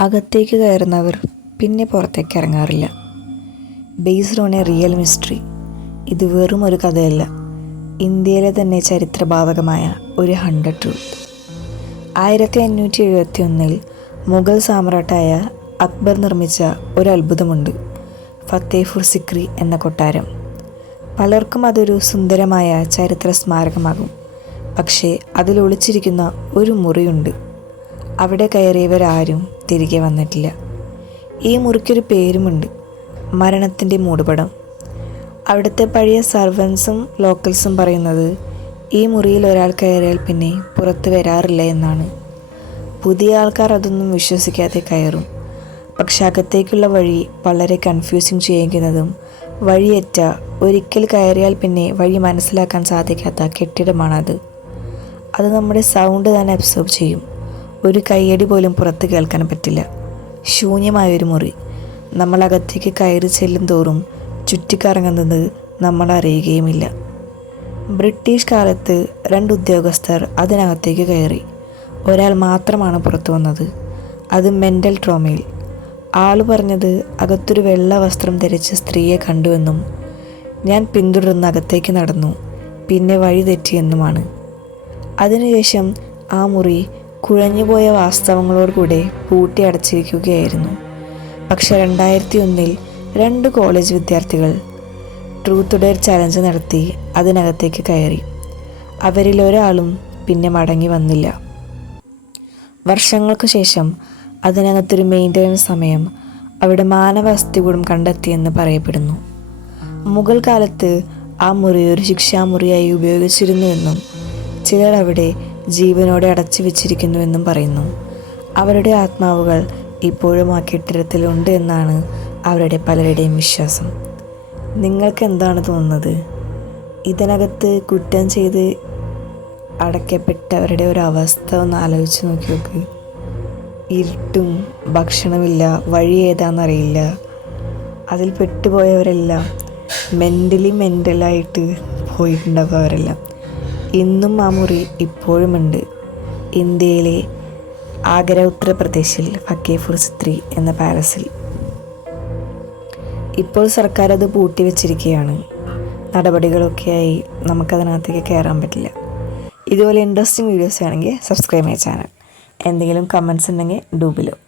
അകത്തേക്ക് കയറുന്നവർ പിന്നെ പുറത്തേക്ക് ഇറങ്ങാറില്ല. Based on a real mystery ഇത് വെറും ഒരു കഥയല്ല. ഇന്ത്യയിലെ തന്നെ ചരിത്രഭാവകമായ ഒരു ഹൺഡ്രഡ് ട്രൂത്ത് ആയിരത്തി അഞ്ഞൂറ്റി എഴുപത്തി ഒന്നിൽ മുഗൾ സാമ്രാട്ടായ അക്ബർ നിർമ്മിച്ച ഒരു അത്ഭുതമുണ്ട് ഫത്തേഫുർ സിക്രി എന്ന കൊട്ടാരം. പലർക്കും അതൊരു സുന്ദരമായ ചരിത്ര സ്മാരകമാകും പക്ഷേ അതിൽ ഒളിച്ചിരിക്കുന്ന ഒരു മുറിയുണ്ട്. അവിടെ കയറിയവരാരും തിരികെ വന്നിട്ടില്ല. ഈ മുറിക്കൊരു പേരുമുണ്ട്. മരണത്തിന്റെ മൂടുപടം. അവിടുത്തെ പഴയ സർവൻസും ലോക്കൽസും പറയുന്നത് ഈ മുറിയിൽ ഒരാൾ കയറിയാൽ പിന്നെ പുറത്ത് വരാറില്ല എന്നാണ്. പുതിയ ആൾക്കാർ അതൊന്നും വിശ്വസിക്കാതെ കയറും. പക്ഷെ അകത്തേക്കുള്ള വഴി വളരെ കൺഫ്യൂസിങ് ചെയ്യിക്കുന്നതും വഴിയേറ്റ ഒരിക്കൽ കയറിയാൽ പിന്നെ വഴി മനസ്സിലാക്കാൻ സാധിക്കാത്ത കെട്ടിടമാണത്. അത് നമ്മുടെ സൗണ്ട് തന്നെ അബ്സോർബ് ചെയ്യും. ഒരു കയ്യടി പോലും പുറത്ത് കേൾക്കാൻ പറ്റില്ല. ശൂന്യമായൊരു മുറി. നമ്മൾ അകത്തേക്ക് കയറി ചെല്ലും തോറും ചുറ്റിക്കറങ്ങുന്നത് നമ്മൾ അറിയുകയുമില്ല. ബ്രിട്ടീഷ് കാലത്ത് രണ്ട് ഉദ്യോഗസ്ഥർ അതിനകത്തേക്ക് കയറി. ഒരാൾ മാത്രമാണ് പുറത്തു വന്നത്. അത് മെന്റൽ ട്രോമയിൽ. ആൾ പറഞ്ഞത് അകത്തൊരു വെള്ള വസ്ത്രം ധരിച്ച സ്ത്രീയെ കണ്ടുവെന്നും ഞാൻ പിന്തുടർന്ന് അകത്തേക്ക് നടന്നു. പിന്നെ വഴി തെറ്റിയെന്നുമാണ്. അതിനുശേഷം ആ മുറി കുഴഞ്ഞുപോയ വാസ്തവങ്ങളോടുകൂടെ പൂട്ടി അടച്ചിരിക്കുകയായിരുന്നു. പക്ഷെ രണ്ടായിരത്തി ഒന്നിൽ രണ്ട് കോളേജ് വിദ്യാർത്ഥികൾ ട്രൂത്ത് ഡെയർ ചലഞ്ച് നടത്തി അതിനകത്തേക്ക് കയറി. അവരിൽ ഒരാളും പിന്നെ മടങ്ങി വന്നില്ല. വർഷങ്ങൾക്ക് ശേഷം അതിനകത്തൊരു മെയിന്റനൻസ് സമയം അവിടെ മാനവ അസ്ഥികൂടം കണ്ടെത്തിയെന്ന് പറയപ്പെടുന്നു. മുഗൾ കാലത്ത് ആ മുറി ഒരു ശിക്ഷാമുറിയായി ഉപയോഗിച്ചിരുന്നുവെന്നും ചിലർ അവിടെ ജീവനോടെ അടച്ചു വെച്ചിരിക്കുന്നുവെന്നും പറയുന്നു. അവരുടെ ആത്മാവുകൾ ഇപ്പോഴും ആ കെട്ടിടത്തിലുണ്ട് എന്നാണ് അവരുടെ പലരുടെയും വിശ്വാസം. നിങ്ങൾക്ക് എന്താണ് തോന്നുന്നത്? ഇതിനകത്ത് കുറ്റം ചെയ്ത് അടയ്ക്കപ്പെട്ടവരുടെ ഒരു അവസ്ഥ ഒന്ന് ആലോചിച്ച് നോക്കി നോക്ക്. ഇരുട്ടും ഭക്ഷണമില്ല വഴി ഏതാണെന്നറിയില്ല അതിൽ പെട്ടുപോയവരെല്ലാം മെന്റലി മെന്റലായിട്ട് പോയിട്ടുണ്ടാകും അവരെല്ലാം. ഇന്നും ആ മുറി ഇപ്പോഴുമുണ്ട്. ഇന്ത്യയിലെ ആഗ്ര ഉത്തർപ്രദേശിൽ ഫക്കേഫുർ സിത്രി എന്ന പാലസിൽ. ഇപ്പോൾ സർക്കാർ അത് പൂട്ടി വെച്ചിരിക്കുകയാണ് നടപടികളൊക്കെയായി നമുക്കതിനകത്തേക്ക് കയറാൻ പറ്റില്ല. ഇതുപോലെ ഇൻട്രസ്റ്റിംഗ് വീഡിയോസ് ആണെങ്കിൽ സബ്സ്ക്രൈബ് ചെയ്യാൻ ചാനൽ. എന്തെങ്കിലും കമൻസ് ഉണ്ടെങ്കിൽ ഡൂബിലോ